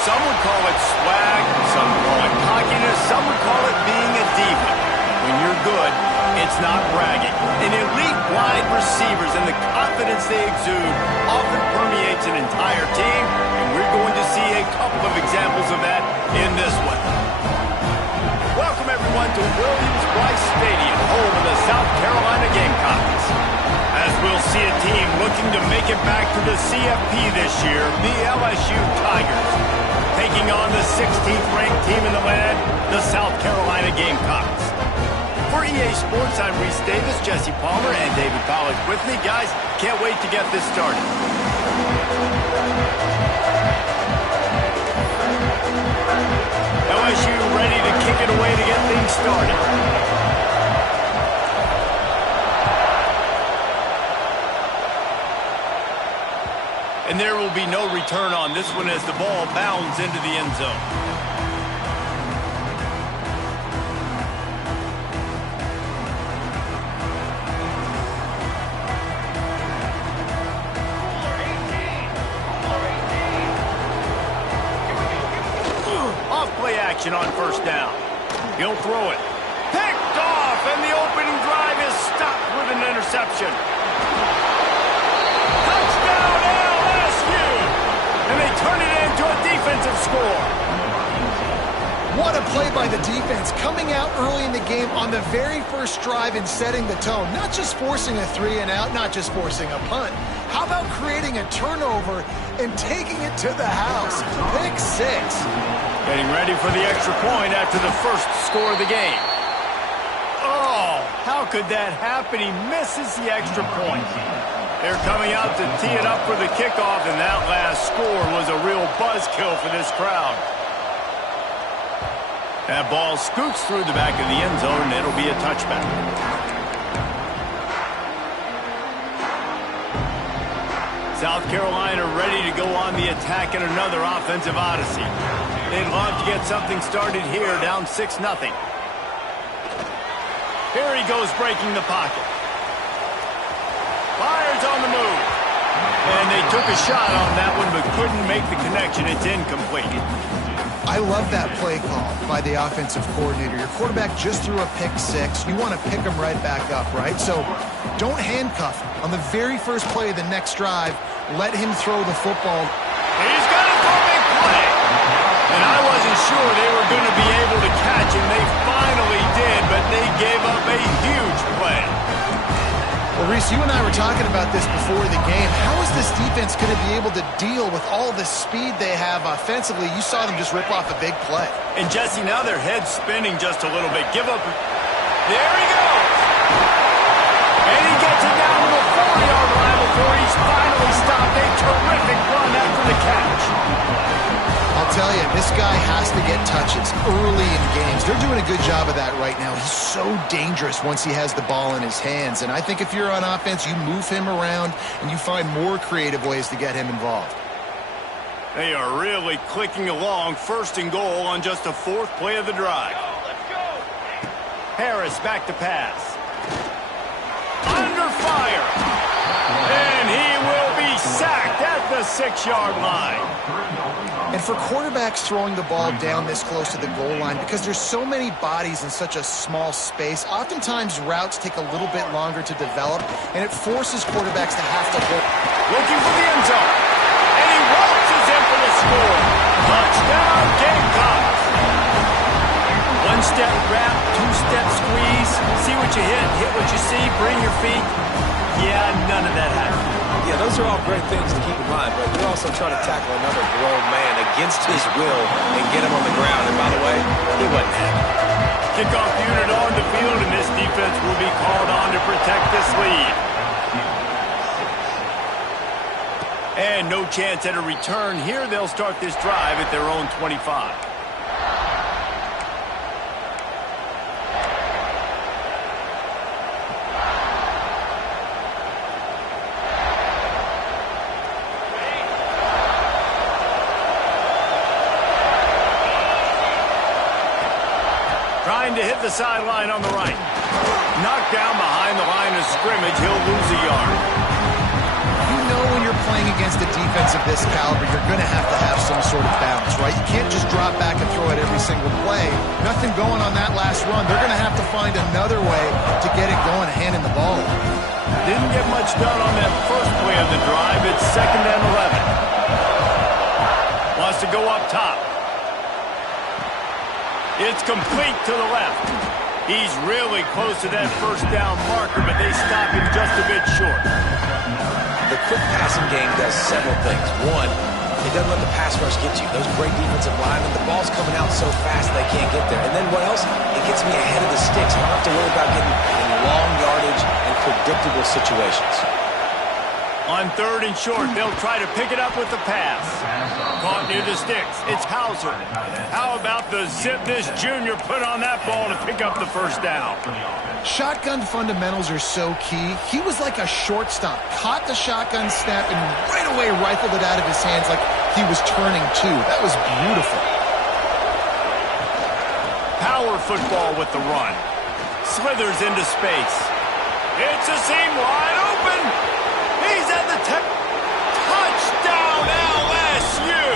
Some would call it swag, some call it cockiness, some would call it being a diva. When you're good, it's not bragging. And elite wide receivers and the confidence they exude often permeates an entire team, and we're going to see a couple of examples of that in this one. Welcome everyone to Williams-Brice Stadium, home of the South Carolina Gamecocks. As we'll see a team looking to make it back to the CFP this year, the LSU Tigers, taking on the 16th ranked team in the land, the South Carolina Gamecocks. For EA Sports, I'm Reese Davis, Jesse Palmer, and David Pollack with me. Guys, can't wait to get this started. LSU ready to kick it away to get things started. And there will be no return on this one as the ball bounds into the end zone. Off-play action on first down. He'll throw it. Picked off, and the opening drive is stopped with an interception. Touchdown, LSU! And they turn it into a defensive score. What a play by the defense, coming out early in the game on the very first drive and setting the tone. Not just forcing a 3-and-out, not just forcing a punt. How about creating a turnover and taking it to the house? Pick 6. Getting ready for the extra point after the first score of the game. Oh, how could that happen? He misses the extra point. They're coming out to tee it up for the kickoff, and that last score was a real buzzkill for this crowd. That ball scoots through the back of the end zone, and it'll be a touchback. South Carolina ready to go on the attack in another offensive odyssey. They'd love to get something started here, down 6-0. Here he goes breaking the pocket. Fires on the move. And they took a shot on that one but couldn't make the connection. It's incomplete. I love that play call by the offensive coordinator. Your quarterback just threw a pick 6. You want to pick him right back up, right? So don't handcuff him. On the very first play of the next drive, let him throw the football. He's got a big play. And I wasn't sure they were going to be able to catch him. They finally did, but they gave up a huge play. Well, Reese, you and I were talking about this before the game. How is this defense going to be able to deal with all the speed they have offensively? You saw them just rip off a big play. And, Jesse, now their head's spinning just a little bit. Give up. There he goes. And he gets it down to the 40-yard line before he's finally stopped. A terrific run after the catch. I'll tell you, this guy has to get touches early in games. They're doing a good job of that right now. He's so dangerous once he has the ball in his hands. And I think if you're on offense, you move him around and you find more creative ways to get him involved. They are really clicking along. 1st and goal on just the 4th play of the drive. Let's go. Harris back to pass. Under fire. And he will be sacked at the 6-yard line. And for quarterbacks throwing the ball down this close to the goal line, because there's so many bodies in such a small space, oftentimes routes take a little bit longer to develop, and it forces quarterbacks to have to hold. Looking for the end zone. And he waltzes in for the score. Touchdown, Gamecocks. 1-step wrap, 2-step squeeze. See what you hit what you see, bring your feet. Yeah, none of that happened. Yeah, those are all great things to keep in mind, but you're also trying to tackle another grown man against his will and get him on the ground. And by the way, he wasn't happy. Kickoff unit on the field, and this defense will be called on to protect this lead. And no chance at a return here. They'll start this drive at their own 25. Trying to hit the sideline on the right. Knocked down behind the line of scrimmage. He'll lose a yard. You know when you're playing against a defense of this caliber, you're going to have some sort of balance, right? nothing going on that last run. They're going to have to find another way to get it going, handing the ball. Didn't get much done on that first play of the drive. It's 2nd and 11. Wants to go up top. It's complete to the left. He's really close to that first down marker, but they stop him just a bit short. The quick passing game does several things. One, it doesn't let the pass rush get you. Those great defensive linemen, the ball's coming out so fast they can't get there. And then what else? It gets me ahead of the sticks. I don't have to worry about getting in long yardage and predictable situations. On 3rd and short, they'll try to pick it up with the pass. Caught near the sticks. It's Hauser. How about the zip this junior put on that ball to pick up the first down? Shotgun fundamentals are so key. He was like a shortstop. Caught the shotgun snap and right away rifled it out of his hands like he was turning two. That was beautiful. Power football with the run. Slithers into space. It's a seam wide open. He's at the touchdown LSU.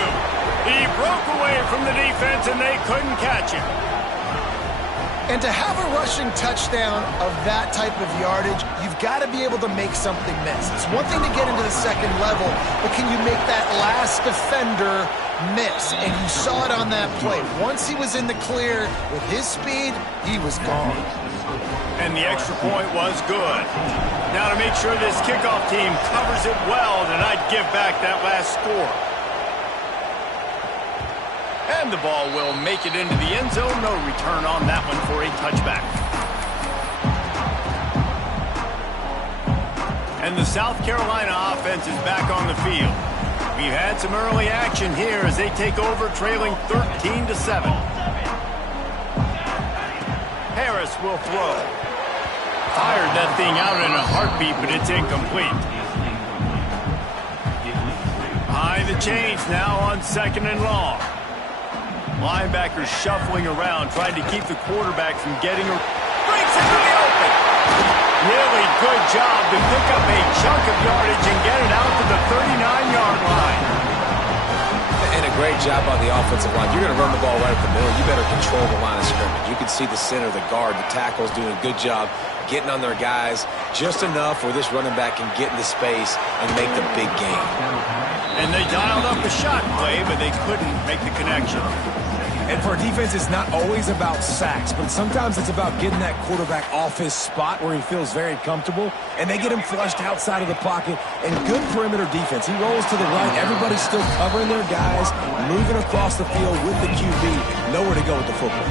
He broke away from the defense and they couldn't catch him. And to have a rushing touchdown of that type of yardage, you've got to be able to make something miss. It's one thing to get into the second level, but can you make that last defender miss? And you saw it on that play. Once he was in the clear with his speed, he was gone. And the extra point was good. Now to make sure this kickoff team covers it well, then I'd give back that last score. And the ball will make it into the end zone. No return on that one for a touchback. And the South Carolina offense is back on the field. We've had some early action here as they take over trailing 13-7. Harris will throw. Fired that thing out in a heartbeat, but it's incomplete. Behind the chains now on 2nd and long. Linebackers shuffling around, trying to keep the quarterback from getting her. Breaks into the open. Really good job to pick up a chunk of yardage and get it out to the 39-yard line. And a great job on the offensive line. You're going to run the ball right up the middle. You better control the line of scrimmage. You can see the center, the guard, the tackles doing a good job getting on their guys just enough where this running back can get into space and make the big game. And they dialed up a shot play, but they couldn't make the connection. And for a defense, it's not always about sacks, but sometimes it's about getting that quarterback off his spot where he feels very comfortable, and they get him flushed outside of the pocket, and good perimeter defense. He rolls to the right. Everybody's still covering their guys, moving across the field with the QB. Nowhere to go with the football.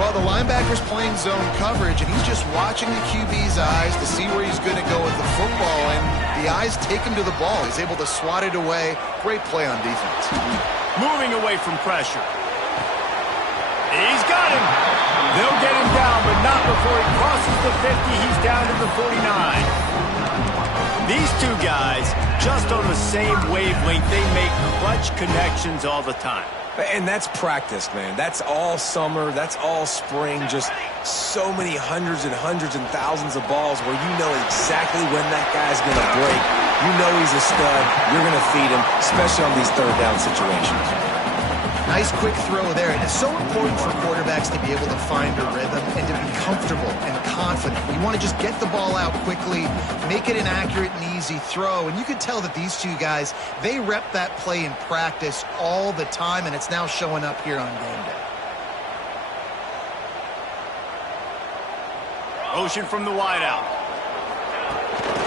Well, the linebacker's playing zone coverage, and he's just watching the QB's eyes to see where he's going to go with the football, and the eyes take him to the ball. He's able to swat it away. Great play on defense. Moving away from pressure. He's got him. They'll get him down, but not before he crosses the 50. He's down to the 49. These two guys, just on the same wavelength, they make clutch connections all the time. And that's practice, man. That's all summer. That's all spring. Just so many hundreds and thousands of balls where you know exactly when that guy's going to break. You know he's a stud. You're going to feed him, especially on these third down situations. Nice quick throw there. And it's so important for quarterbacks to be able to find a rhythm and to be comfortable and confident. You want to just get the ball out quickly, make it an accurate and easy throw. And you can tell that these two guys, they rep that play in practice all the time, and it's now showing up here on game day. Motion from the wideout.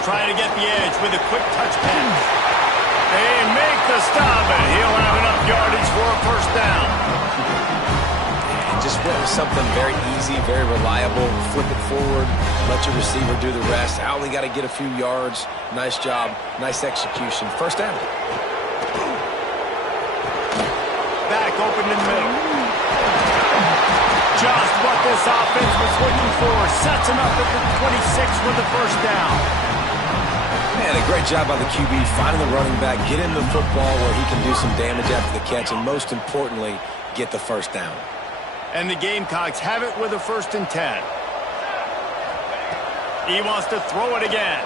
Trying to get the edge with a quick touch pass. They make the stop, and he'll have enough yardage for a first down. And just went with something very easy, very reliable. Flip it forward, let your receiver do the rest. I only got to get a few yards. Nice job, nice execution. First down. Back open in the middle. Just what this offense was looking for. Sets him up at the 26 with the first down. Man, a great job by the QB, finding the running back, get him the football where he can do some damage after the catch, and most importantly, get the first down. And the Gamecocks have it with a 1st and 10. He wants to throw it again.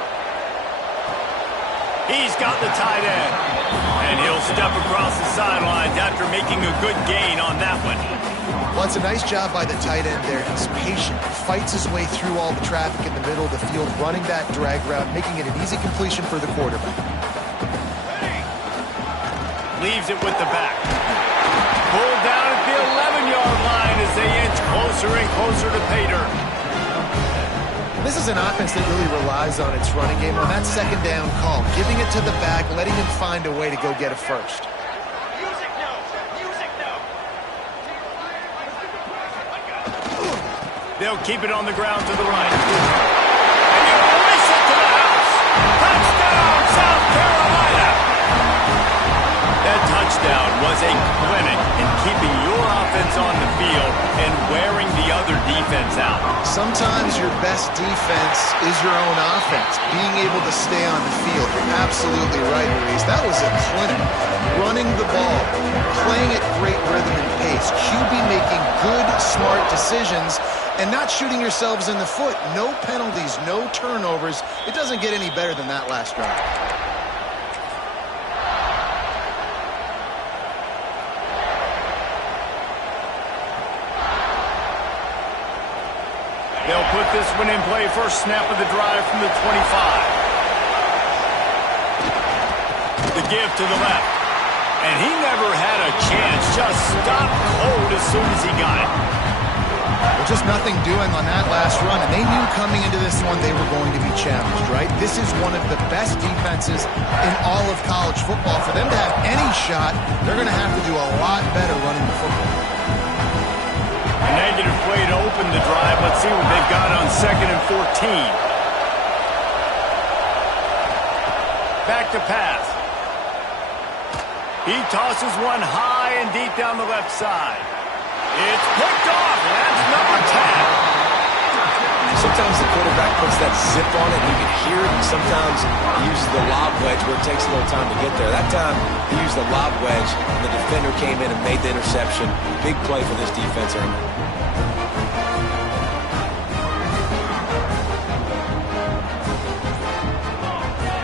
He's got the tight end. And he'll step across the sidelines after after making a good gain on that one. Well, it's a nice job by the tight end there. He's patient, fights his way through all the traffic in the middle of the field, running that drag route, making it an easy completion for the quarterback. Leaves it with the back. Pulled down at the 11-yard line as they inch closer and closer to pay dirt. This is an offense that really relies on its running game on that second down call, giving it to the back, letting him find a way to go get a first. They'll keep it on the ground to the right. And you race it to the house. Touchdown, South Carolina! That touchdown was a clinic in keeping your offense on the field and wearing the other defense out. Sometimes your best defense is your own offense, being able to stay on the field. You're absolutely right, Luis. That was a clinic. Running the ball, playing at great rhythm and pace, QB making good, smart decisions, and not shooting yourselves in the foot. No penalties, no turnovers. It doesn't get any better than that last drive. They'll put this one in play. First snap of the drive from the 25. The give to the left. And he never had a chance. Just stopped cold as soon as he got it. Well, just nothing doing on that last run. And they knew coming into this one they were going to be challenged, right? This is one of the best defenses in all of college football. For them to have any shot, they're going to have to do a lot better running the football. A negative play to open the drive. Let's see what they've got on 2nd and 14. Back to pass. He tosses one high and deep down the left side. It's picked off, and that's number 10. Sometimes the quarterback puts that zip on it, and you can hear it, and sometimes he uses the lob wedge where it takes a little time to get there. That time, he used the lob wedge, and the defender came in and made the interception. Big play for this defense early.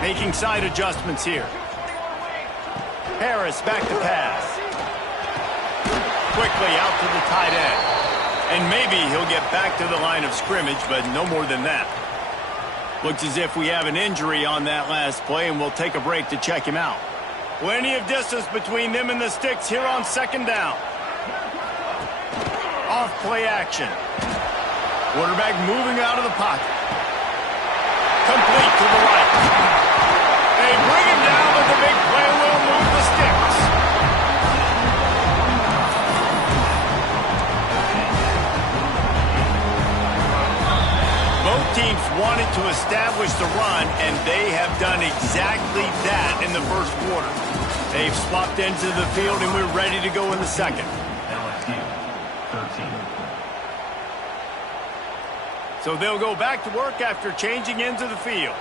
Making side adjustments here. Harris back to pass. Quickly out to the tight end. And maybe he'll get back to the line of scrimmage, but no more than that. Looks as if we have an injury on that last play, and we'll take a break to check him out. Plenty of distance between them and the sticks here on 2nd down. Off play action. Quarterback moving out of the pocket. Complete to the right. They bring him down, but the big play will move the sticks. Both teams wanted to establish the run, and they have done exactly that in the first quarter. They've swapped into the field, and we're ready to go in the second. So they'll go back to work after changing into the field.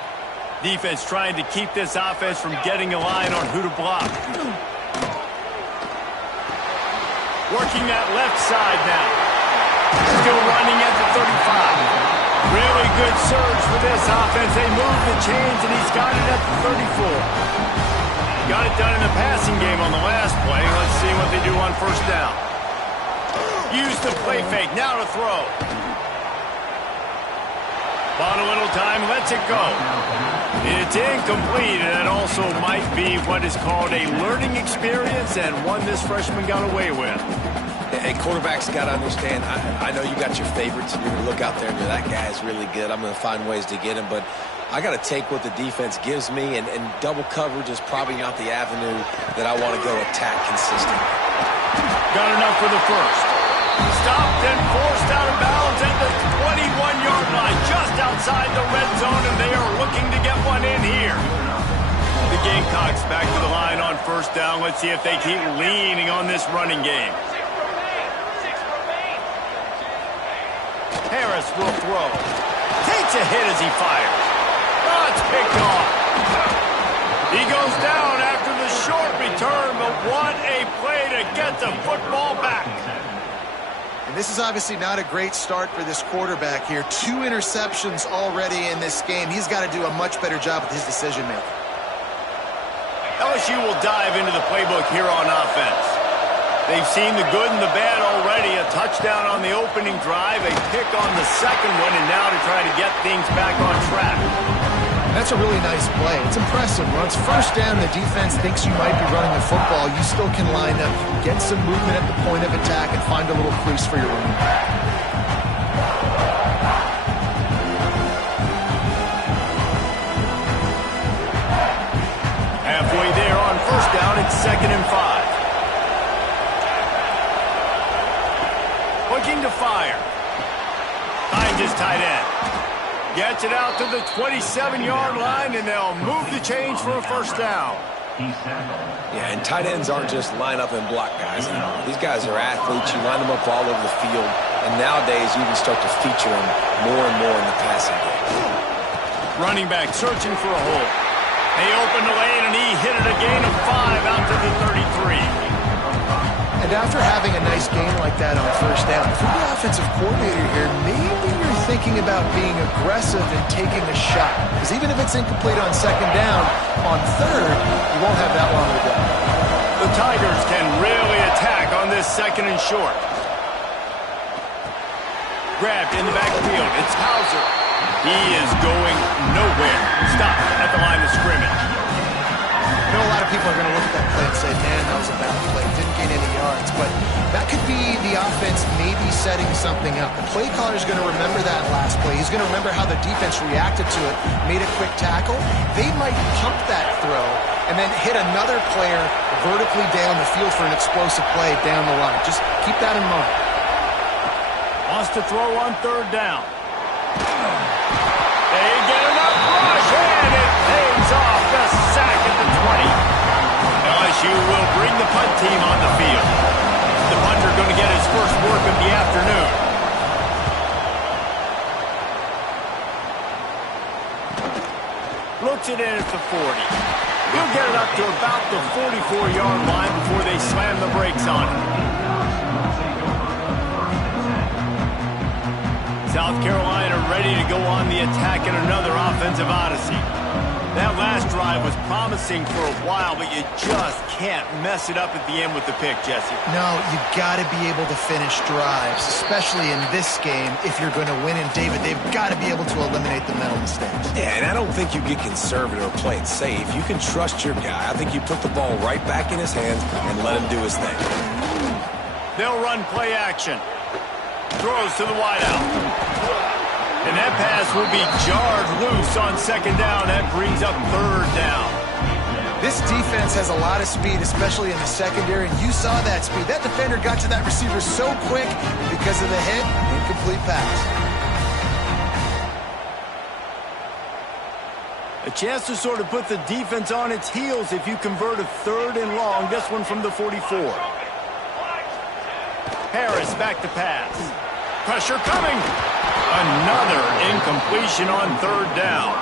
Defense trying to keep this offense from getting a line on who to block. Working that left side now. Still running at the 35. Really good surge for this offense. They move the chains, and he's got it at the 34. Got it done in the passing game on the last play. Let's see what they do on 1st down. Use the play fake. Now to throw. Bought a little time, lets it go. It's incomplete, and it also might be what is called a learning experience, and one this freshman got away with. Hey, quarterbacks got to understand, I know you got your favorites, and you're going to look out there and go, that guy is really good. I'm going to find ways to get him, but I got to take what the defense gives me, and double coverage is probably not the avenue that I want to go attack consistently. Got enough for the first. Stopped and forced out of bounds at the 21-yard line, just outside the red zone, and they are looking to get one in here. The Gamecocks back to the line on 1st down. Let's see if they keep leaning on this running game. Harris will throw. Takes a hit as he fires. Oh, it's picked off. He goes down after the short return, but what a play to get the football back. And this is obviously not a great start for this quarterback here. 2 interceptions already in this game. He's got to do a much better job with his decision-making. LSU will dive into the playbook here on offense. They've seen the good and the bad already. A touchdown on the opening drive, a pick on the second one, and now to try to get things back on track. That's a really nice play. It's impressive. When it's first down, the defense thinks you might be running the football. You still can line up, get some movement at the point of attack, and find a little crease for your running back. Halfway there on first down, it's 2nd and 5. Looking to fire. Finds his tight end. Gets it out to the 27-yard line, and they'll move the change for a first down. Yeah, and tight ends aren't just line up and block guys anymore. These guys are athletes. You line them up all over the field, and nowadays you even start to feature them more and more in the passing game. Running back searching for a hole. They opened the lane, and he hit it a gain of 5 out to the 33. And after having a nice game like that on first down, if you're the offensive coordinator here, maybe you're thinking about being aggressive and taking a shot. Because even if it's incomplete on second down, on third, you won't have that long to go. The Tigers can really attack on this 2nd and short. Grabbed in the backfield. It's Hauser. He is going nowhere. Stopped at the line of scrimmage. I know a lot of people are going to look at that play and say, man, that was a bad play. Didn't gain any yards. But that could be the offense maybe setting something up. The play caller is going to remember that last play. He's going to remember how the defense reacted to it, made a quick tackle. They might pump that throw and then hit another player vertically down the field for an explosive play down the line. Just keep that in mind. Wants to throw on third down. They get enough rush, and it pays off. The sack at the 20. LSU will bring the punt team on the field. The punter going to get his first work of the afternoon. Looks it in at the 40. He'll get it up to about the 44-yard line before they slam the brakes on it. South Carolina ready to go on the attack in another offensive odyssey. That last drive was promising for a while, but you just can't mess it up at the end with the pick, Jesse. No, you got to be able to finish drives, especially in this game. If you're going to win, and David, they've got to be able to eliminate the mental mistakes. Yeah, and I don't think you get conservative or play it safe. You can trust your guy. I think you put the ball right back in his hands and let him do his thing. They'll run play action. Throws to the wideout. And that pass will be jarred loose on second down. That brings up third down. This defense has a lot of speed, especially in the secondary, and you saw that speed. That defender got to that receiver so quick, and because of the hit, incomplete pass. A chance to sort of put the defense on its heels if you convert a third and long. This one from the 44. Harris back to pass. Pressure coming. Another incompletion on third down.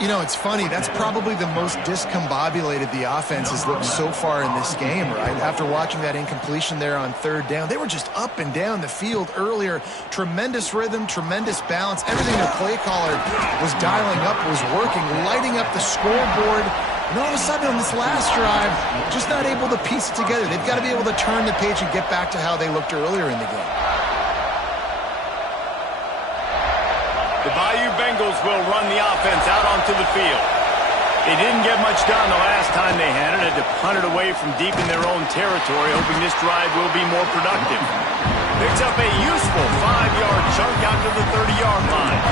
You know, it's funny. That's probably the most discombobulated the offense has looked so far in this game, right? After watching that incompletion there on third down, they were just up and down the field earlier. Tremendous rhythm, tremendous balance. Everything their play caller was dialing up was working, lighting up the scoreboard. And all of a sudden on this last drive, just not able to piece it together. They've got to be able to turn the page and get back to how they looked earlier in the game. The Bayou Bengals will run the offense out onto the field. They didn't get much done the last time they had it. Had to punt it away from deep in their own territory, hoping this drive will be more productive. Picks up a useful 5-yard chunk out to the 30-yard line.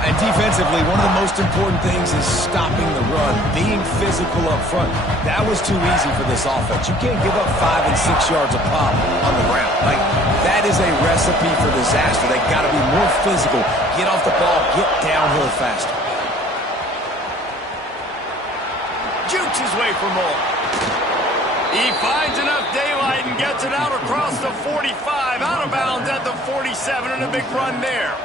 And defensively, one of the most important things is stopping the run, being physical up front. That was too easy for this offense. You can't give up 5 and 6 yards a pop on the ground. Like, that is a recipe for disaster. They got to be more physical, get off the ball, get downhill faster. Jukes his way for more. He finds enough daylight and gets it out across the 45, out of bounds at the 47, and a big run there.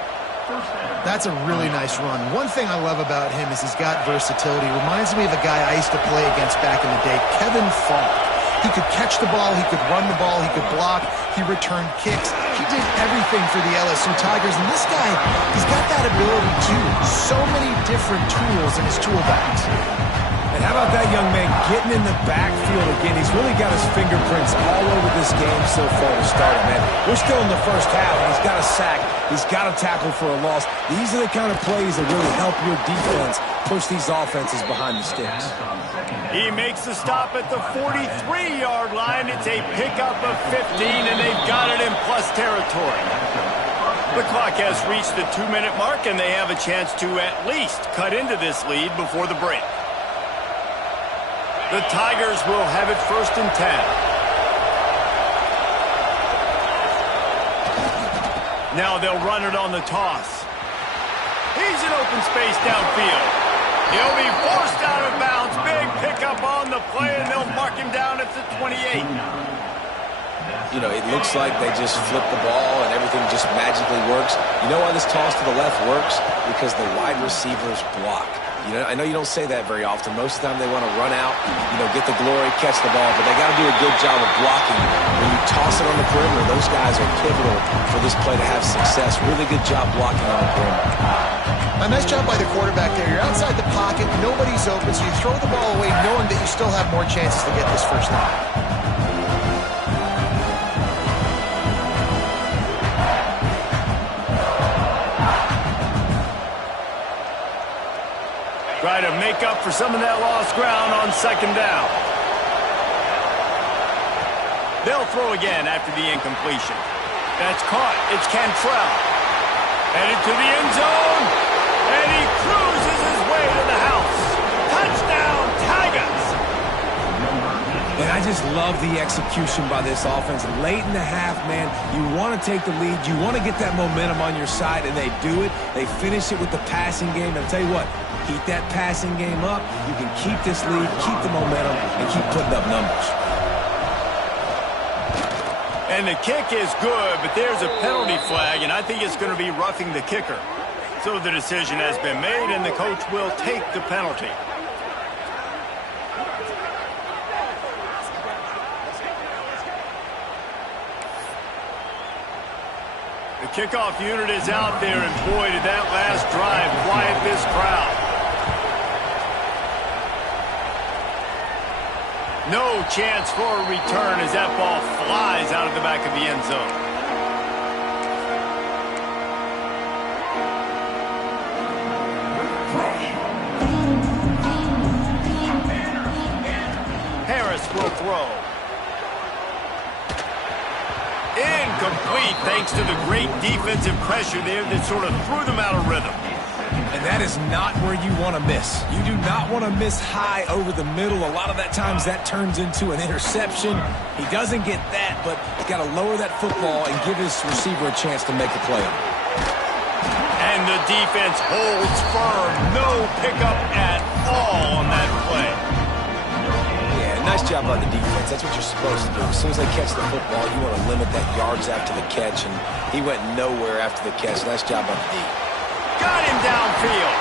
That's a really nice run. One thing I love about him is he's got versatility. Reminds me of a guy I used to play against back in the day, Kevin Falk. He could catch the ball, he could run the ball, he could block, he returned kicks. He did everything for the LSU Tigers, and this guy, he's got that ability too. So many different tools in his toolbox. And How about that young man getting in the backfield again? He's really got his fingerprints all over this game so far to start it, man. We're still in the first half, and he's got a sack. He's got a tackle for a loss. These are the kind of plays that really help your defense push these offenses behind the sticks. He makes the stop at the 43-yard line. It's a pickup of 15, and they've got it in plus territory. The clock has reached the 2-minute mark, and they have a chance to at least cut into this lead before the break. The Tigers will have it 1st and 10. Now they'll run it on the toss. He's in open space downfield. He'll be forced out of bounds. Big pickup on the play, and they'll mark him down at the 28. You know, it looks like they just flip the ball and everything just magically works. You know why this toss to the left works? Because the wide receivers block. You know, I know you don't say that very often. Most of the time they want to run out, you know, get the glory, catch the ball, but they got to do a good job of blocking. When you toss it on the perimeter, those guys are pivotal for this play to have success. Really good job blocking on the perimeter. A nice job by the quarterback there. You're outside the pocket, nobody's open, so you throw the ball away knowing that you still have more chances to get this first down. Try to make up for some of that lost ground on 2nd down. They'll throw again after the incompletion. That's caught. It's Cantrell. Headed to the end zone. And he cruises his way to the house. Touchdown, Tigers! And I just love the execution by this offense. Late in the half, man, you want to take the lead. You want to get that momentum on your side, and they do it. They finish it with the passing game. And I'll tell you what, keep that passing game up. You can keep this lead, keep the momentum, and keep putting up numbers. And the kick is good, but there's a penalty flag, and I think it's going to be roughing the kicker. So the decision has been made, and the coach will take the penalty. The kickoff unit is out there, and boy, did that last drive quiet this crowd. No chance for a return as that ball flies out of the back of the end zone. Harris will throw. Incomplete thanks to the great defensive pressure there that sort of threw them out of rhythm. And that is not where you want to miss. You do not want to miss high over the middle. A lot of that times that turns into an interception. He doesn't get that, but he's got to lower that football and give his receiver a chance to make a play on it. And the defense holds firm. No pickup at all on that play. Yeah, nice job by the defense. That's what you're supposed to do. As soon as they catch the football, you want to limit that yards after the catch, and he went nowhere after the catch. Nice job by the D. Got him downfield.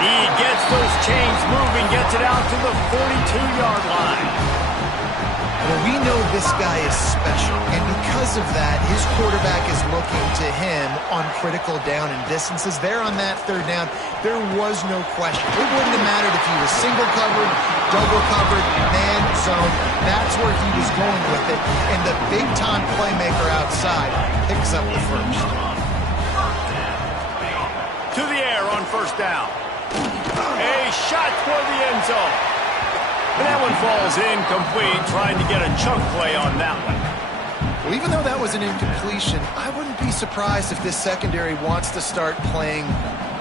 He gets those chains moving, gets it out to the 42-yard line. Well, we know this guy is special, and because of that, his quarterback is looking to him on critical down and distances. There on that 3rd down, there was no question. It wouldn't have mattered if he was single covered, double covered, man zone. That's where he was going with it, and the big-time playmaker outside picks up the first. To the air on 1st down. A shot for the end zone. And that one falls incomplete, trying to get a chunk play on that one. Well, even though that was an incompletion, I wouldn't be surprised if this secondary wants to start playing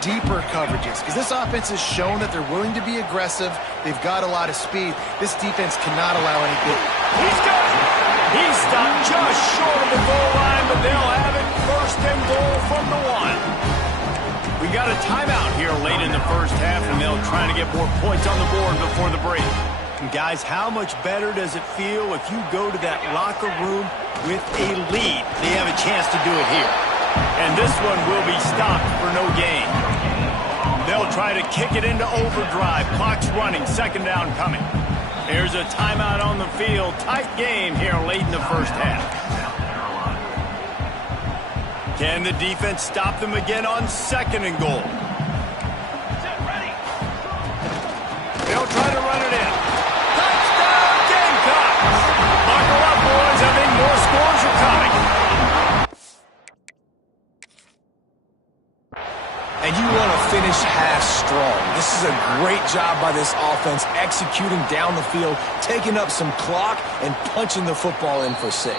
deeper coverages, because this offense has shown that they're willing to be aggressive. They've got a lot of speed. This defense cannot allow any big. He's got it. He's stopped just short of the goal line, but they'll have it 1st and goal from the 1. We got a timeout here late in the first half, and they'll try to get more points on the board before the break. And guys, how much better does it feel if you go to that locker room with a lead? They have a chance to do it here. And this one will be stopped for no gain. They'll try to kick it into overdrive. Clock's running, 2nd down coming. There's a timeout on the field. Tight game here late in the first half. Can the defense stop them again on 2nd and goal? They'll try to run it in. And you want to finish half strong. This is a great job by this offense, executing down the field, taking up some clock, and punching the football in for 6.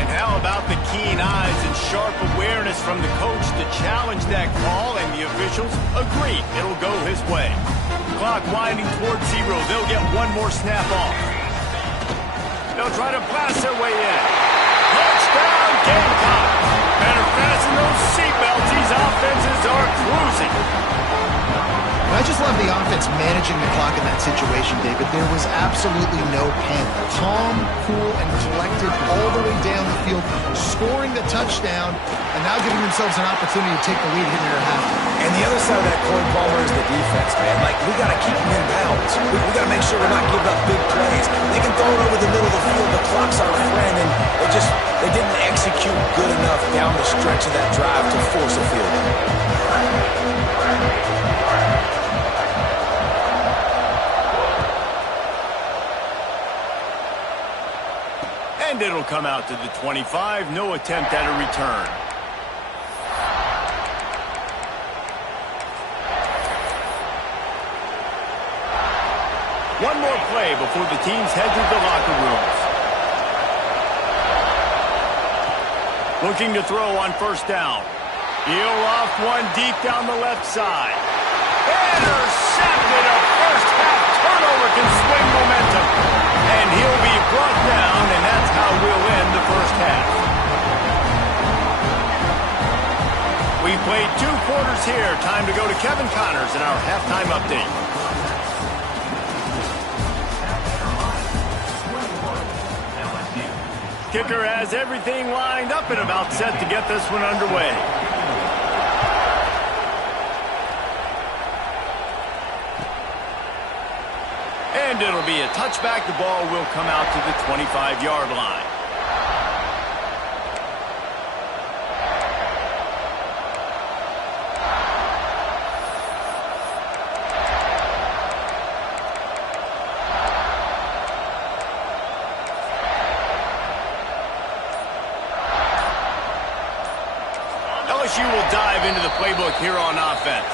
And how about the keen eyes and sharp awareness from the coach to challenge that call, and the officials agree it'll go his way. Clock winding towards 0. They'll get one more snap off. They'll try to blast their way in. Touchdown, Gamecock! Better fasten those seatbelts. These offenses are cruising. I just love the offense managing the clock in that situation, David. There was absolutely no panic. Calm, cool, and collected all the way down the field, scoring the touchdown, and now giving themselves an opportunity to take the lead here at halftime. And the other side of that coin, Palmer, is the defense, man. Like, we got to keep them in bounds. We got to make sure we're not giving up big plays. They can throw it over the middle of the field. The clock's our friend, and they didn't execute good enough down the stretch of that drive to force a field goal. And it'll come out to the 25. No attempt at a return. One more play before the teams head to the locker rooms. Looking to throw on first down. He'll off one deep down the left side. Intercepted. A first half turnover can swing momentum. And he'll be brought down, and that's how we'll end the first half. We've played 2 quarters here. Time to go to Kevin Connors in our halftime update. Kicker has everything lined up and about set to get this one underway. And it'll be a touchback. The ball will come out to the 25-yard line. LSU will dive into the playbook here on offense.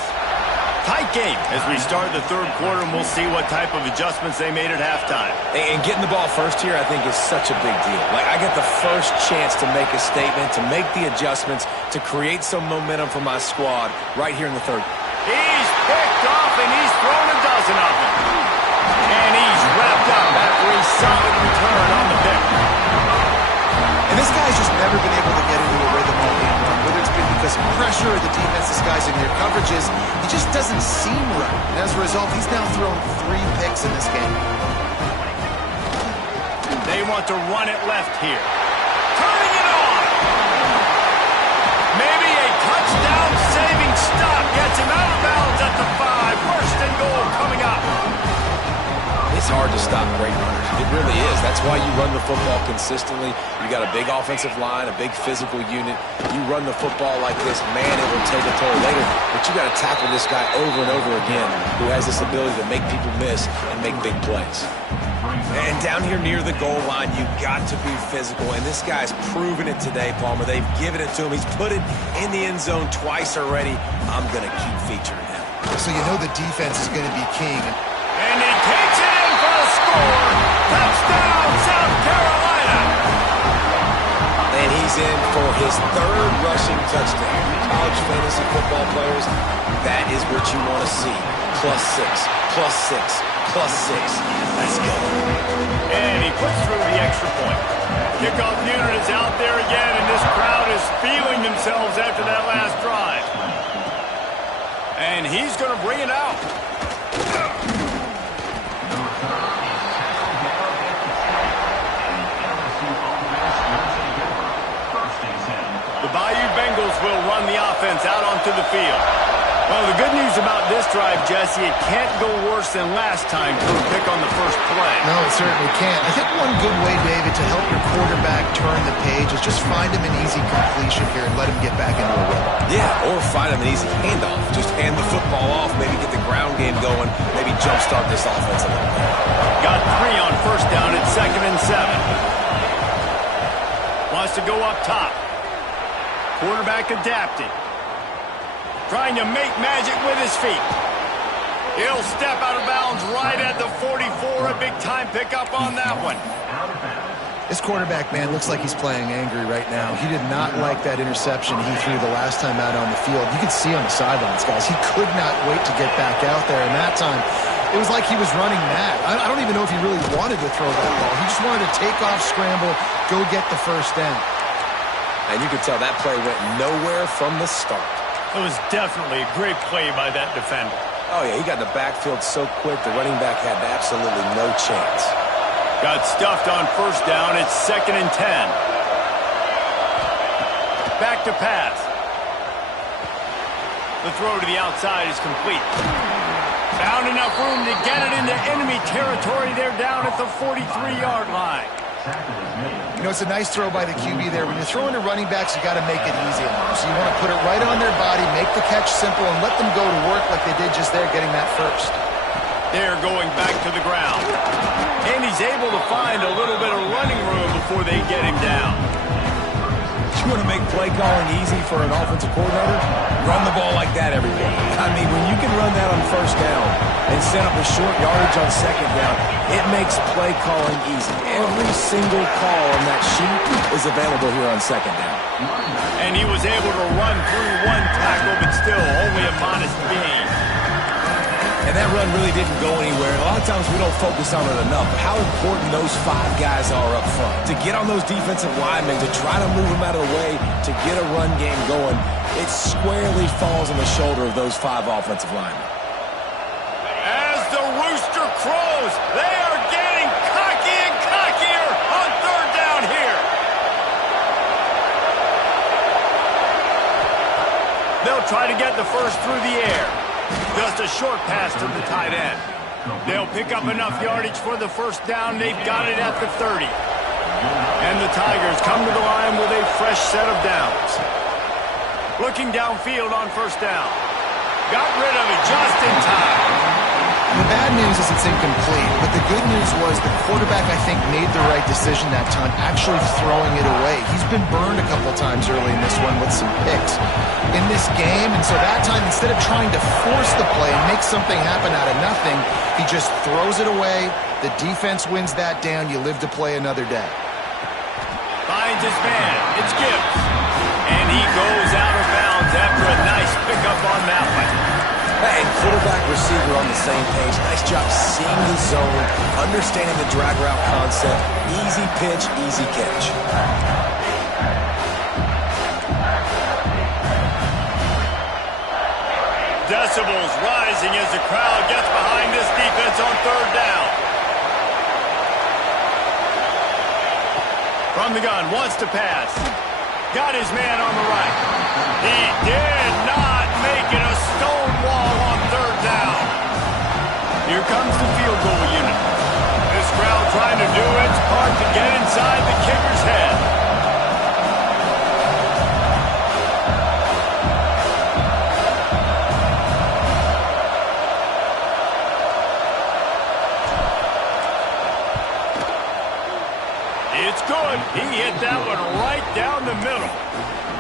Tight game as we start the third quarter, and we'll see what type of adjustments they made at halftime. And getting the ball first here, I think, is such a big deal. Like, I get the first chance to make a statement, to make the adjustments, to create some momentum for my squad right here in the third. He's picked off, and he's thrown a dozen of them. And he's wrapped up after a solid return on the pick. And this guy's just never been able to get into a rhythm all game long, whether it's been because of pressure or the defense disguising their coverages. He just doesn't seem right. And as a result, he's now thrown 3 picks in this game. They want to run it left here. Turning it on. Maybe a touchdown-saving stop gets him out of bounds at the 5. First and goal coming up. It's hard to stop great runners. It really is. That's why you run the football consistently. You got a big offensive line, a big physical unit. You run the football like this, man, it will take a toll later. But you got to tackle this guy over and over again who has this ability to make people miss and make big plays. And down here near the goal line, you got to be physical. And this guy's proven it today, Palmer. They've given it to him. He's put it in the end zone twice already. I'm going to keep featuring him. So you know the defense is going to be king. And he takes it in for the score. Touchdown, South Carolina. And he's in for his 3rd rushing touchdown. College fantasy football players, that is what you want to see. +6, +6, +6. Let's go. And he puts through the extra point. Kickoff unit is out there again, and this crowd is feeling themselves after that last drive. And he's going to bring it out. The Bayou Bengals will run the offense out onto the field. Well, the good news about this drive, Jesse, it can't go worse than last time to pick on the first play. No, it certainly can't. I think one good way, David, to help your quarterback turn the page is just find him an easy completion here and let him get back into a rhythm. Yeah, or find him an easy handoff. Just hand the football off, maybe get the ground game going, maybe jumpstart this offense a little bit. Got 3 on first down at 2nd and 7. Wants to go up top. Quarterback adapting. trying to make magic with his feet. He'll step out of bounds right at the 44. A big-time pickup on that one. This quarterback, man, looks like he's playing angry right now. He did not like that interception he threw the last time out on the field. You could see on the sidelines, guys. He could not wait to get back out there. And that time, it was like he was running mad. I don't even know if he really wanted to throw that ball. He just wanted to take off, scramble, go get the first down. And you could tell that play went nowhere from the start. It was definitely a great play by that defender. Oh, yeah, he got in the backfield so quick, the running back had absolutely no chance. Got stuffed on first down. It's 2nd and 10. Back to pass. The throw to the outside is complete. Found enough room to get it into enemy territory. They're down at the 43-yard line. You know, it's a nice throw by the QB there. When you're throwing to running backs, you got to make it easy on them. So you want to put it right on their body, make the catch simple, and let them go to work like they did just there, getting that first. They're going back to the ground. And he's able to find a little bit of running room before they get him down. You want to make play calling easy for an offensive coordinator? Run the ball like that every day. I mean, when you can run that on first down and set up a short yardage on second down, it makes play calling easy. Every single call on that sheet is available here on second down. And he was able to run through one tackle, but still only a modest gain. And that run really didn't go anywhere. A lot of times we don't focus on it enough, but how important those 5 guys are up front. To get on those defensive linemen, to try to move them out of the way, to get a run game going, it squarely falls on the shoulder of those 5 offensive linemen. As the rooster crows, they are getting cocky and cockier on 3rd down here. They'll try to get the first through the air. Just a short pass to the tight end. They'll pick up enough yardage for the first down. They've got it at the 30. And the Tigers come to the line with a fresh set of downs. Looking downfield on first down. Got rid of it just in time. The bad news is it's incomplete, but the good news was the quarterback, I think, made the right decision that time, actually throwing it away. He's been burned a couple times early in this one with some picks in this game, and so that time, instead of trying to force the play and make something happen out of nothing, he just throws it away. The defense wins that down. You live to play another day. Finds his man. It's Gibbs. And he goes out of bounds after a nice pickup on that one. Hey, quarterback, receiver on the same page. Nice job seeing the zone, understanding the drag route concept. Easy pitch, easy catch. Decibels rising as the crowd gets behind this defense on 3rd down. From the gun, wants to pass. Got his man on the right. He did not make it a stone wall on 3rd down. Here comes the field goal unit. This crowd trying to do its part to get inside the kicker's head. It's good. He hit that one right down the middle.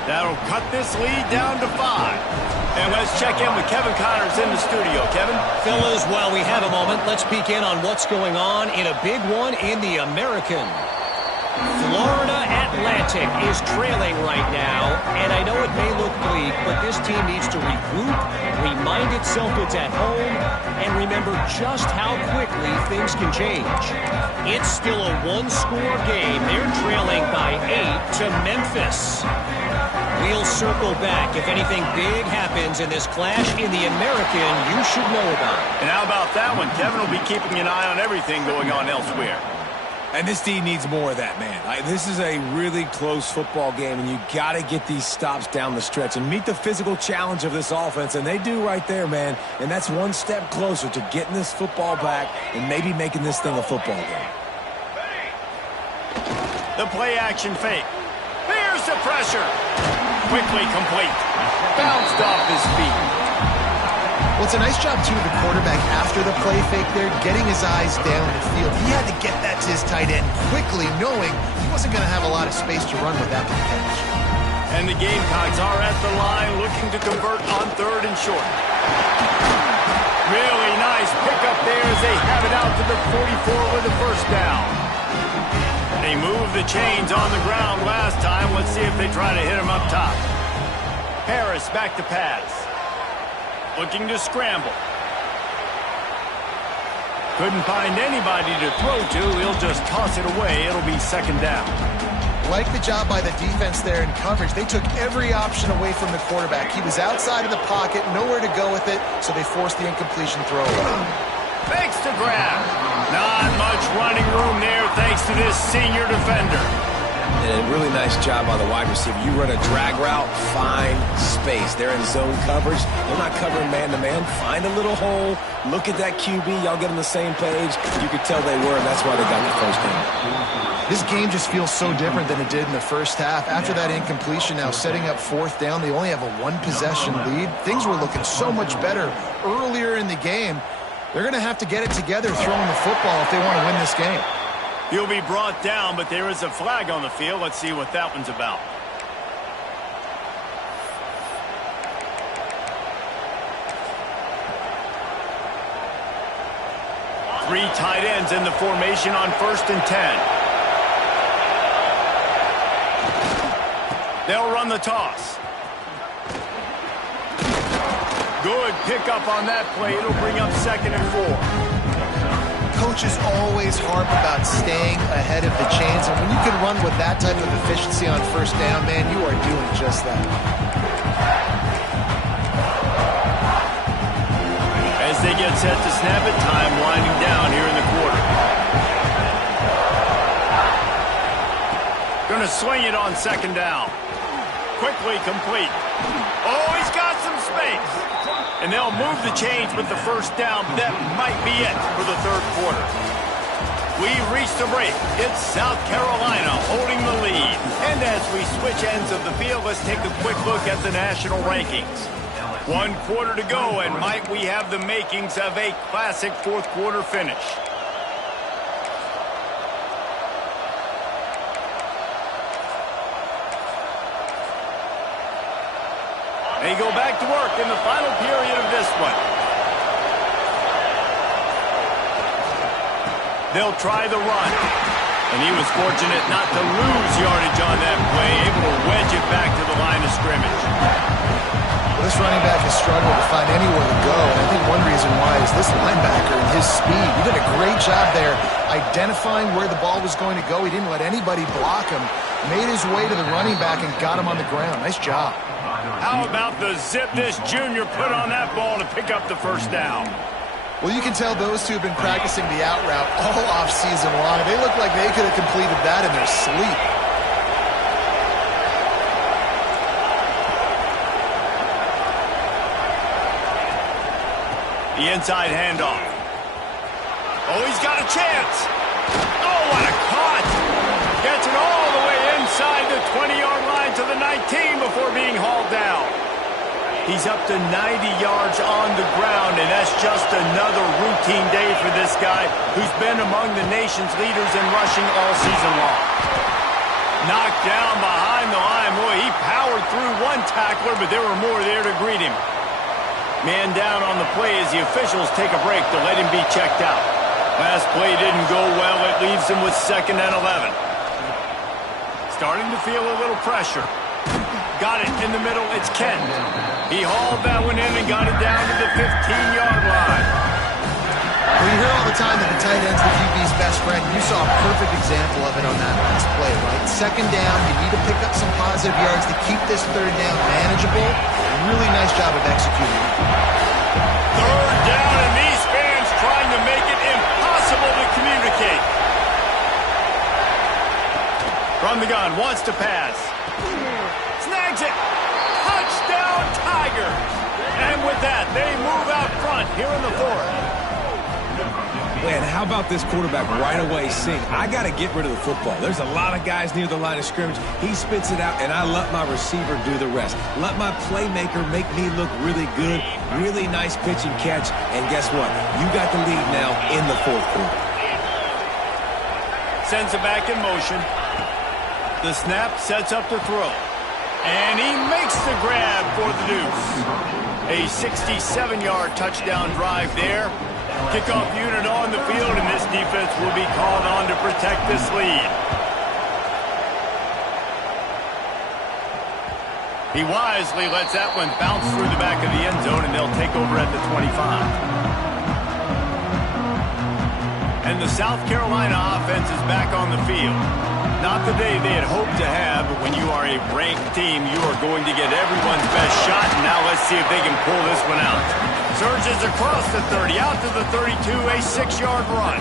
That'll cut this lead down to 5. And let's check in with Kevin Connors in the studio. Kevin? Fellas, while we have a moment, let's peek in on what's going on in a big one in the American. Florida Atlantic is trailing right now, and I know it may look bleak, but this team needs to regroup, remind itself it's at home, and remember just how quickly things can change. It's still a one-score game. They're trailing by 8 to Memphis. We'll circle back. If anything big happens in this clash in the American, you should know about it. And how about that one? Kevin will be keeping an eye on everything going on elsewhere. And this team needs more of that, man. This is a really close football game, and you got to get these stops down the stretch and meet the physical challenge of this offense, and they do right there, man. And that's one step closer to getting this football back and maybe making this thing a football game. The play-action fake. Here's the pressure. Quickly complete. Bounced off his feet. Well, it's a nice job, too, of the quarterback after the play fake there, getting his eyes down the field. He had to get that to his tight end quickly, knowing he wasn't going to have a lot of space to run with that catch. And the Gamecocks are at the line looking to convert on 3rd and short. Really nice pickup there as they have it out to the 44 with the first down. They moved the chains on the ground last time. Let's see if they try to hit him up top. Harris back to pass. Looking to scramble. Couldn't find anybody to throw to. He'll just toss it away. It'll be 2nd down. Like the job by the defense there in coverage. They took every option away from the quarterback. He was outside of the pocket, nowhere to go with it, so they forced the incompletion throw. Fakes to grab. Not much running room there thanks to this senior defender. And a really nice job on the wide receiver. You run a drag route, find space. They're in zone coverage. They're not covering man-to-man. Find a little hole. Look at that QB. Y'all get on the same page. You could tell they were, and that's why they got the first down. This game just feels so different than it did in the first half. After that incompletion, now setting up 4th down, they only have a 1-possession lead. Things were looking so much better earlier in the game. They're going to have to get it together throwing the football if they want to win this game. He'll be brought down, but there is a flag on the field. Let's see what that one's about. Three tight ends in the formation on 1st and 10. They'll run the toss. Good pickup on that play. It'll bring up 2nd and 4. Coaches always harp about staying ahead of the chains, and when you can run with that type of efficiency on 1st down, man, you are doing just that. As they get set to snap it, time winding down here in the quarter. Going to swing it on 2nd down. Quickly complete. Oh, he's got some space. And they'll move the chains with the 1st down. That might be it for the 3rd quarter. We reach the break. It's South Carolina holding the lead. And as we switch ends of the field, let's take a quick look at the national rankings. 1 quarter to go, and might we have the makings of a classic 4th quarter finish. They go back to work in the final period of this one. They'll try the run. And he was fortunate not to lose yardage on that play, able to wedge it back to the line of scrimmage. Well, this running back has struggled to find anywhere to go, and I think one reason why is this linebacker and his speed. He did a great job there identifying where the ball was going to go. He didn't let anybody block him, made his way to the running back and got him on the ground. Nice job. How about the zip this junior put on that ball to pick up the 1st down? Well, you can tell those two have been practicing the out route all off-season long. They look like they could have completed that in their sleep. The inside handoff. Oh, he's got a chance. Oh, what a cut. Gets it all the way inside the 20-yard line to the 19 before being hauled down. He's up to 90 yards on the ground, and that's just another routine day for this guy who's been among the nation's leaders in rushing all season long. Knocked down behind the line. Boy, he powered through one tackler, but there were more there to greet him. Man down on the play as the officials take a break to let him be checked out. Last play didn't go well. It leaves him with 2nd and 11. Starting to feel a little pressure. Got it in the middle. It's Kent. He hauled that one in and got it down to the 15-yard line. Well, you hear all the time that the tight end's the QB's best friend. You saw a perfect example of it on that last play, right? 2nd down, you need to pick up some positive yards to keep this 3rd down manageable. Really nice job of executing. 3rd down, and these fans trying to make it impossible to communicate. From the gun, wants to pass. Snags it. Touchdown, Tigers. And with that, they move out front here in the 4th. Man, how about this quarterback right away seeing, I got to get rid of the football. There's a lot of guys near the line of scrimmage. He spits it out, and I let my receiver do the rest. Let my playmaker make me look really good. Really nice pitch and catch. And guess what? You got the lead now in the 4th quarter. Sends it back in motion. The snap sets up the throw. And he makes the grab for the deuce. A 67-yard touchdown drive there. Kickoff unit on the field, and this defense will be called on to protect this lead. He wisely lets that one bounce through the back of the end zone, and they'll take over at the 25. And the South Carolina offense is back on the field. Not the day they had hoped to have, but when you are a ranked team, you are going to get everyone's best shot, and now let's see if they can pull this one out. Surges across the 30, out to the 32, a 6-yard run.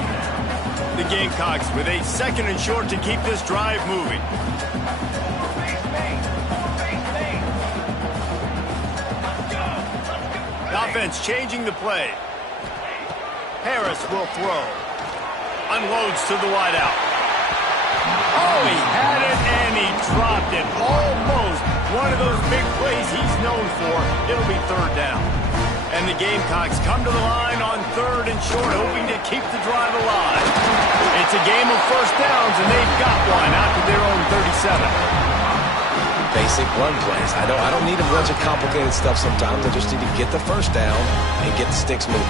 The Gamecocks with a 2nd and short to keep this drive moving. The offense changing the play. Harris will throw. Unloads to the wideout. Oh, he had it and he dropped it. Almost one of those big plays he's known for. It'll be 3rd down. And the Gamecocks come to the line on 3rd and short, hoping to keep the drive alive. It's a game of 1st downs, and they've got one out to their own 37. Basic run plays. I don't need a bunch of complicated stuff sometimes. I just need to get the 1st down and get the sticks moving.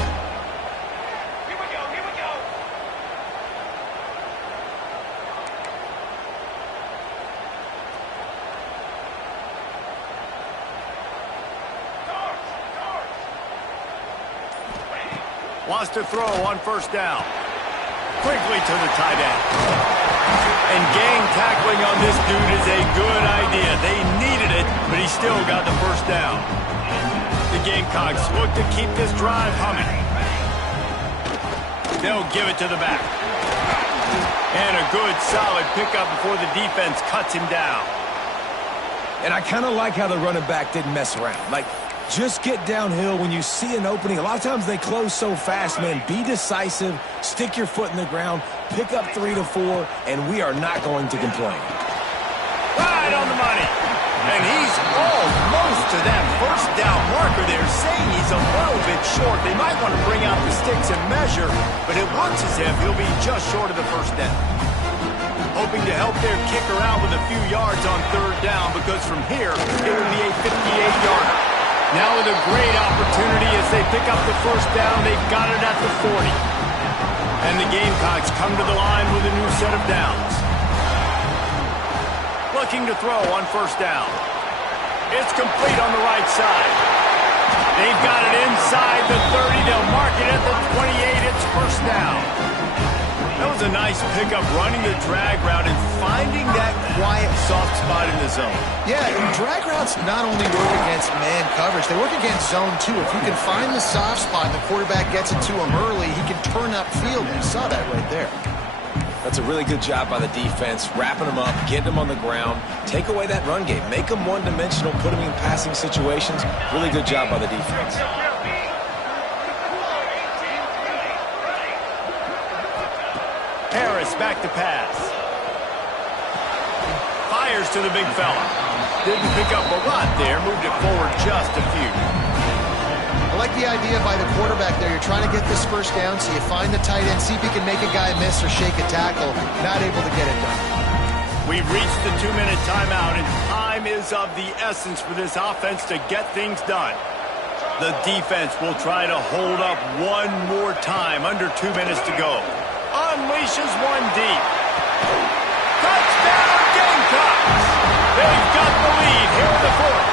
Wants to throw on 1st down. Quickly to the tight end. And gang tackling on this dude is a good idea. They needed it, but he still got the 1st down. The Gamecocks look to keep this drive humming. They'll give it to the back. And a good, solid pickup before the defense cuts him down. And I kind of like how the running back didn't mess around. Just get downhill when you see an opening. A lot of times they close so fast, man. Be decisive, stick your foot in the ground, pick up 3 to 4, and we are not going to complain. Right on the money. And he's almost to that 1st down marker there, saying he's a little bit short. They might want to bring out the sticks and measure, but it looks as if he'll be just short of the 1st down. Hoping to help their kicker out with a few yards on 3rd down, because from here, it will be a 58-yarder. Now with a great opportunity as they pick up the 1st down, they've got it at the 40. And the Gamecocks come to the line with a new set of downs. Looking to throw on 1st down. It's complete on the right side. They've got it inside the 30. They'll mark it at the 28. It's 1st down. That was a nice pickup, running the drag route and finding that quiet, soft spot in the zone. Yeah, and drag routes not only work against man coverage, they work against zone too. If you can find the soft spot and the quarterback gets it to him early, he can turn upfield. You saw that right there. That's a really good job by the defense, wrapping them up, getting them on the ground, take away that run game, make them one-dimensional, put them in passing situations. Really good job by the defense. Harris back to pass. Fires to the big fella. Didn't pick up a lot there. Moved it forward just a few. I like the idea by the quarterback there. You're trying to get this 1st down, so you find the tight end, see if he can make a guy miss or shake a tackle. Not able to get it done. We've reached the 2-minute timeout, and time is of the essence for this offense to get things done. The defense will try to hold up one more time. Under 2 minutes to go. Unleashes one deep. Touchdown, Gamecocks! They've got the lead here in the 4th.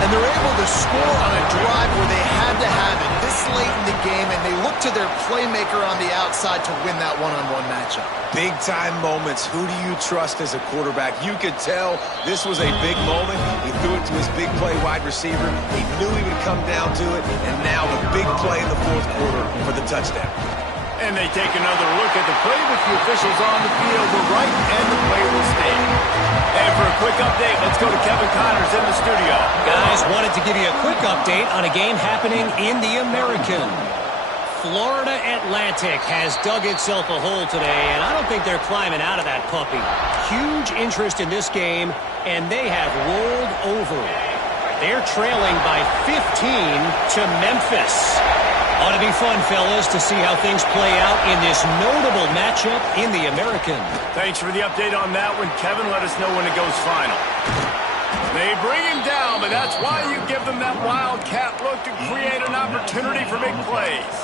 And they're able to score on a drive where they had to have it this late in the game, and they look to their playmaker on the outside to win that one-on-one matchup. Big-time moments. Who do you trust as a quarterback? You could tell this was a big moment. He threw it to his big play wide receiver. He knew he would come down to it, and now the big play in the 4th quarter for the touchdown. And they take another look at the play with the officials on the field. The right and the play will stand. And for a quick update, let's go to Kevin Connors in the studio. Guys, wanted to give you a quick update on a game happening in the American. Florida Atlantic has dug itself a hole today, and I don't think they're climbing out of that puppy. Huge interest in this game, and they have rolled over. They're trailing by 15 to Memphis. Ought to be fun, fellas, to see how things play out in this notable matchup in the American. Thanks for the update on that one, Kevin. Let us know when it goes final. They bring him down, but that's why you give them that wildcat look to create an opportunity for big plays.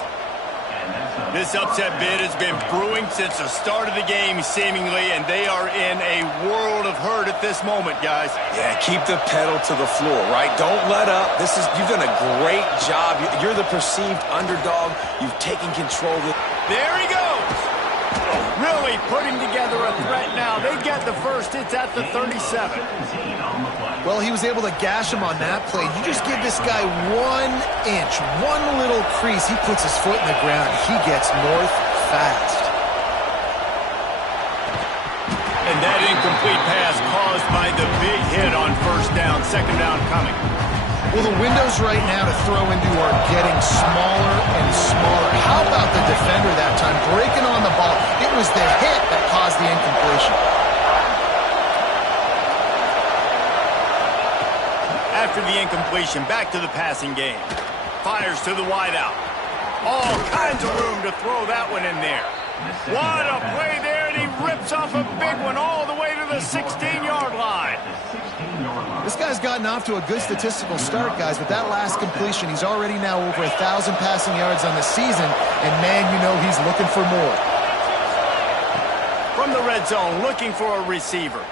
This upset bid has been brewing since the start of the game, seemingly, and they are in a world of hurt at this moment, guys. Yeah, keep the pedal to the floor, right? Don't let up. You've done a great job. You're the perceived underdog. You've taken control of it. There he goes. Really putting together a threat now. They get the first. It's at the 37. Well, he was able to gash him on that play. You just give this guy 1 inch, one little crease. He puts his foot in the ground. He gets north fast. And that incomplete pass caused by the big hit on first down. Second down coming. Well, the windows right now to throw into are getting smaller and smaller. How about the defender that time breaking on the ball? It was the hit that caused the incompletion. After the incompletion, back to the passing game. Fires to the wideout. All kinds of room to throw that one in there. What a play there, and he rips off a big one all the way to the 16-yard line. This guy's gotten off to a good statistical start, guys, but that last completion, he's already now over 1,000 passing yards on the season, and man, you know he's looking for more. From the red zone, looking for a receiver.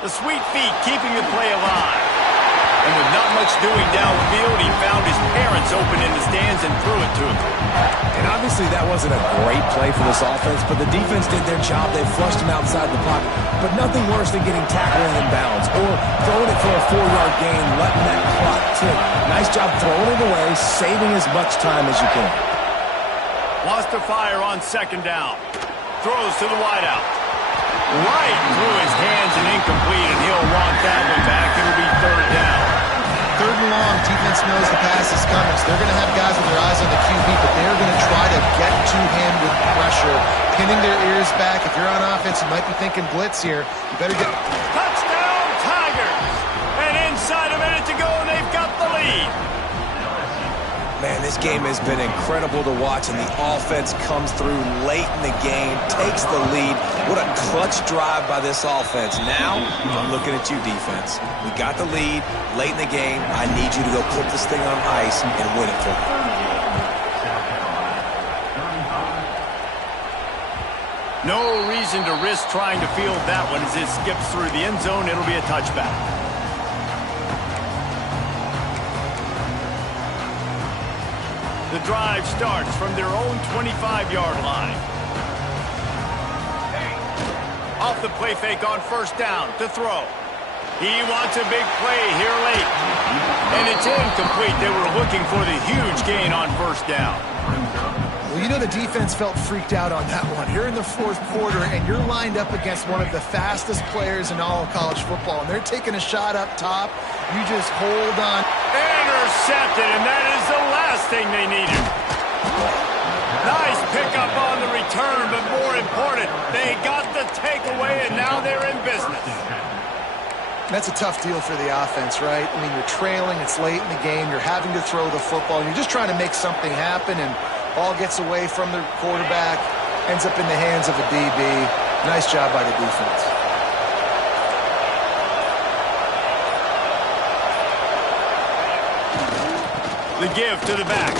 The sweet feet keeping the play alive. And with not much doing downfield, he found his parents open in the stands and threw it to him. And obviously that wasn't a great play for this offense, but the defense did their job. They flushed him outside the pocket. But nothing worse than getting tackled in bounds or throwing it for a 4-yard gain, letting that clock tick. Nice job throwing it away, saving as much time as you can. Wants to fire on second down. Throws to the wideout. Right through his hands and incomplete, and he'll want that one back. It'll be third down. Third and long, defense knows the pass is coming, so they're going to have guys with their eyes on the QB, but they're going to try to get to him with pressure, pinning their ears back. If you're on offense, you might be thinking blitz here. You better get... Touchdown, Tigers! And inside a minute to go, and they've got the lead. Man, this game has been incredible to watch, and the offense comes through late in the game, takes the lead. What a clutch drive by this offense. Now, I'm looking at you, defense. We got the lead late in the game. I need you to go put this thing on ice and win it for me. No reason to risk trying to field that one as it skips through the end zone. It'll be a touchback. The drive starts from their own 25-yard line. Off the play fake on first down to throw. He wants a big play here late. And it's incomplete. They were looking for the huge gain on first down. Well, you know the defense felt freaked out on that one. You're in the fourth quarter, and you're lined up against one of the fastest players in all of college football, and they're taking a shot up top. You just hold on. Intercepted, and that is the last thing they needed. Nice pickup on the return, but more important, they got the takeaway, and now they're in business. That's a tough deal for the offense, right? I mean, you're trailing, it's late in the game, you're having to throw the football, and you're just trying to make something happen, and ball gets away from the quarterback, ends up in the hands of a DB. Nice job by the defense. The give to the back.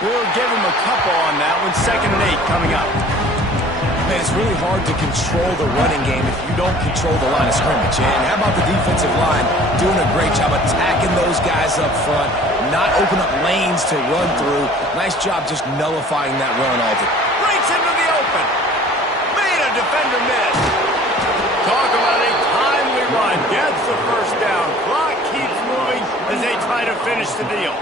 We'll give him a couple on that one. 2nd and 8 coming up. Man, it's really hard to control the running game if you don't control the line of scrimmage. And how about the defensive line doing a great job attacking those guys up front, not open up lanes to run through. Nice job just nullifying that run altogether. Breaks into the open. Made a defender miss. Talk about a timely run. Gets the first down. Clock keeps moving as they try to finish the deal.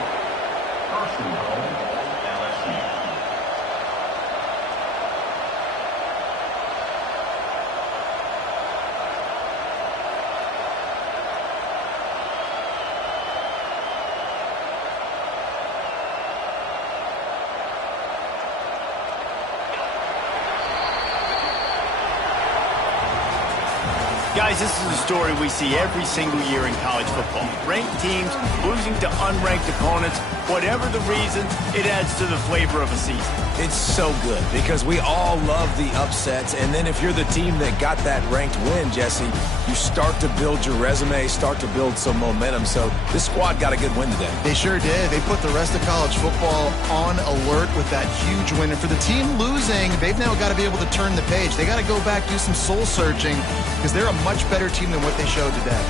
Guys, this is a story we see every single year in college football. Ranked teams losing to unranked opponents. Whatever the reason, it adds to the flavor of a season. It's so good because we all love the upsets, and then if you're the team that got that ranked win, Jesse, you start to build your resume, start to build some momentum. So this squad got a good win today. They sure did. They put the rest of college football on alert with that huge win. And for the team losing, they've now got to be able to turn the page. They got to go back, do some soul searching, because they're a much better team than what they showed today.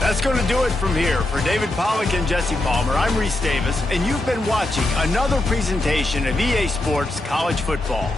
That's going to do it from here. For David Pollack and Jesse Palmer, I'm Reese Davis, and you've been watching another presentation of EA Sports College Football.